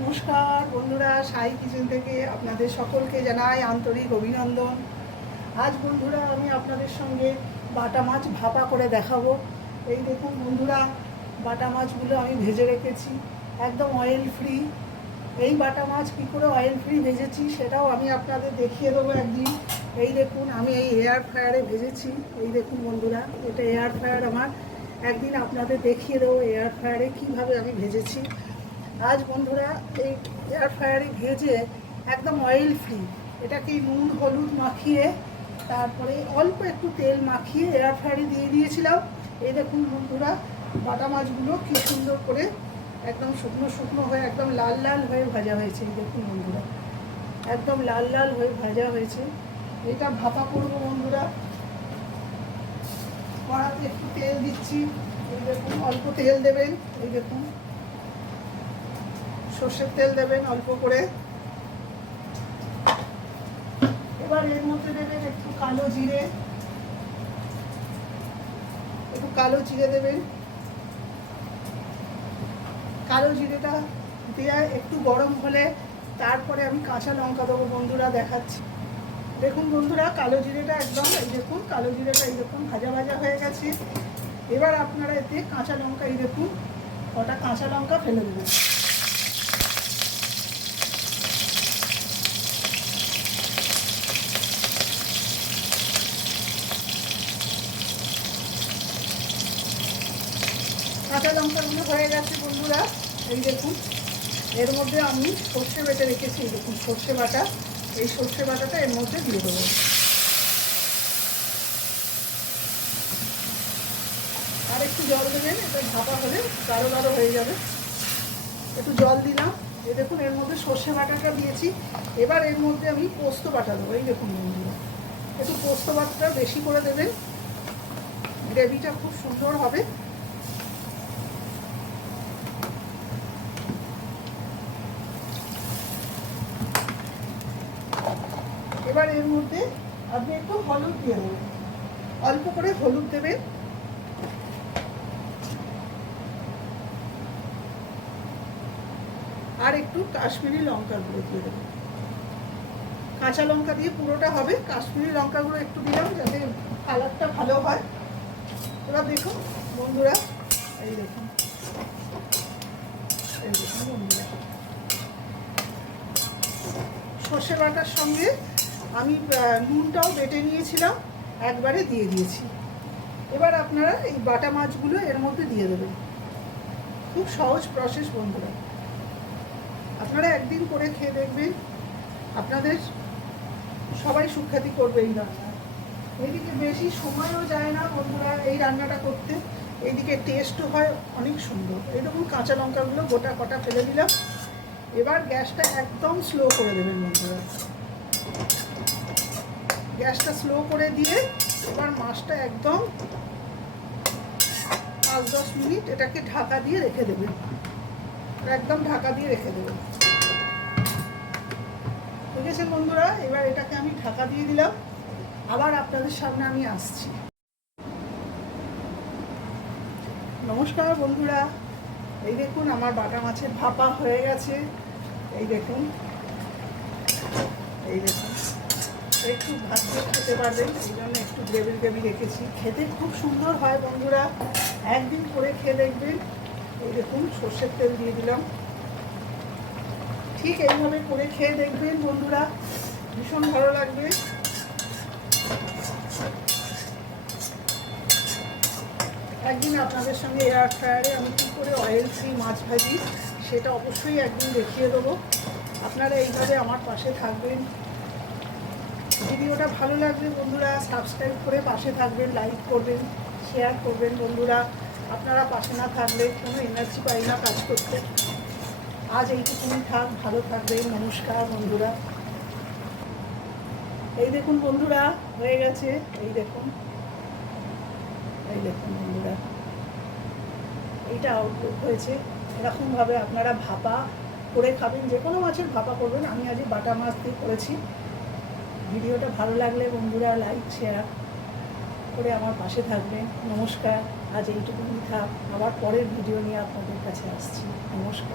নমস্কার বন্ধুরা, সাই কিচেন থেকে আপনাদের সকলকে জানাই আন্তরিক অভিনন্দন। আজ বন্ধুরা আমি আপনাদের সঙ্গে বাটা মাছ ভাপা করে দেখাবো। এই দেখুন বন্ধুরা, বাটা মাছগুলো আমি ভেজে রেখেছি একদম অয়েল ফ্রি। এই বাটা মাছ কী করে অয়েল ফ্রি ভেজেছি সেটাও আমি আপনাদের দেখিয়ে দেবো একদিন। এই দেখুন আমি এই এয়ার ফ্রায়ারে ভেজেছি। এই দেখুন বন্ধুরা, এটা এয়ার ফ্রায়ার আমার। একদিন আপনাদের দেখিয়ে দেবো এয়ার ফ্রায়ারে কীভাবে আমি ভেজেছি। আজ বন্ধুরা এই এয়ার ফ্রায়ারে ভেজে একদম অয়েল ফ্রি, এটাকে নুন হলুদ মাখিয়ে তারপরে অল্প একটু তেল মাখিয়ে এয়ার ফ্রায়ারে দিয়ে দিয়েছিলাম। এই দেখুন বন্ধুরা, বাটা মাছগুলো কী সুন্দর করে একদম শুকনো শুকনো হয়ে একদম লাল লাল হয়ে ভাজা হয়েছে। এই দেখুন বন্ধুরা, একদম লাল লাল হয়ে ভাজা হয়েছে। এটা ভাপা করবো বন্ধুরা। কড়াতে একটু তেল দিচ্ছি, এই দেখুন অল্প তেল দেবেন। এই দেখুন সর্ষের তেল দেবেন অল্প করে। এবার এর মধ্যে দেবেন একটু কালো জিরে, দেবেন। কালো জিরেটা দিয়ে একটু গরম হলে তারপরে আমি কাঁচা লঙ্কা দেবো বন্ধুরা, দেখাচ্ছি। দেখুন বন্ধুরা, কালো জিরেটা একদম এই দেখুন, কালো জিরেটা এই দেখুন ভাজা ভাজা হয়ে গেছে। এবার আপনারা এতে কাঁচা লঙ্কা, এই দেখুন কটা কাঁচা লঙ্কা ফেলে দেবেন। কাঁচা লঙ্কাগুলো হয়ে গেছে বন্ধুরা। এই দেখুন এর মধ্যে আমি সর্ষে বেটে রেখেছি। এই দেখুন সর্ষে বাটা, এই সর্ষে বাটাটা এর মধ্যে দিয়ে দেবো। আর একটু জল দেবেন, এটা ভাপা হলে গাঢ় গাঢ় হয়ে যাবে। একটু জল দিলাম। এই দেখুন এর মধ্যে সর্ষে বাটাটা দিয়েছি। এবার এর মধ্যে আমি পোস্ত বাটা দেবো। এই দেখুন বন্ধুরা, একটু পোস্ত বাটাটা বেশি করে দেবেন, গ্রেভিটা খুব সুন্দর হবে। এবার এর মধ্যে আপনি একটু হলুদ দিয়ে দেবেন, অল্প করে হলুদ দেবেন। আর একটু কাশ্মীরি লঙ্কার গুঁড়ো দিয়ে দেবেন। কাঁচা লঙ্কা দিয়ে পুরোটা হবে, কাশ্মীরি লঙ্কা গুঁড়ো একটু দিলাম যাতে কালারটা ভালো হয়। এবার দেখুন বন্ধুরা, এই দেখুন, এই দেখুন বন্ধুরা, সর্ষে বাটার সঙ্গে আমি নুনটাও বেটে নিয়েছিলাম, একবারে দিয়ে দিয়েছি। এবার আপনারা এই বাটা মাছগুলো এর মধ্যে দিয়ে দেবেন। খুব সহজ প্রসেস বন্ধুরা, আপনারা একদিন করে খেয়ে দেখবেন, আপনাদের সবাই সুখ্যাতি করবে এই রান্না। এইদিকে বেশি সময়ও যায় না বন্ধুরা এই রান্নাটা করতে, এইদিকে টেস্টও হয় অনেক সুন্দর। এইরকম কাঁচা লঙ্কাগুলো গোটা কটা ফেলে দিলাম। এবার গ্যাসটা একদম স্লো করে দেবেন বন্ধুরা। গ্যাসটা স্লো করে দিয়ে এবার মাছটা একদম 5-10 মিনিট এটাকে ঢাকা দিয়ে রেখে দেবেন, একদম ঢাকা দিয়ে রেখে দেবেন। বুঝেছেন বন্ধুরা? এবার এটাকে আমি ঢাকা দিয়ে দিলাম, আবার আপনাদের সামনে আমি আসছি। নমস্কার বন্ধুরা, এই দেখুন আমার বাটা মাছের ভাপা হয়ে গেছে। এই দেখুন, এই দেখুন একটু ভাত দিয়ে খেতে পারবেন, এই জন্য একটু গ্রেভি গ্রেভি রেখেছি। খেতে খুব সুন্দর হয় বন্ধুরা, একদিন করে খেয়ে দেখবেন। এই দেখুন সর্ষের তেল দিয়ে দিলাম, ঠিক এইভাবে করে খেয়ে দেখবেন বন্ধুরা, ভীষণ ভালো লাগবে। একদিন আপনাদের সঙ্গে এয়ার ফ্রায়ারে আমি কী করে অয়েল ফ্রি মাছ ভাজি সেটা অবশ্যই একদিন দেখিয়ে দেবো। আপনারা এইভাবে আমার পাশে থাকবেন। ভিডিওটা ভালো লাগবে বন্ধুরা, সাবস্ক্রাইব করে পাশে থাকবেন, লাইক করবেন, শেয়ার করবেন বন্ধুরা। আপনারা পাশে না থাকলে কোনো এনার্জি পাই না কাজ করতে। আজ এইটুকুনি থাক, ভালো থাকবেন, নমস্কার বন্ধুরা। এই দেখুন বন্ধুরা হয়ে গেছে, এই দেখুন, এই দেখুন বন্ধুরা, এইটা আউটলুক হয়েছে। এরকমভাবে আপনারা ভাপা করে খাবেন, যে কোনো মাছের ভাপা করবেন। আমি আজ বাটা মাছ দিয়ে করেছি। ভিডিওটা ভালো লাগলে বন্ধুরা লাইক শেয়ার করে আমার পাশে থাকবেন। নমস্কার, আজ এইটুকুনি থাক, আবার পরের ভিডিও নিয়ে আপনাদের কাছে আসছি। নমস্কার।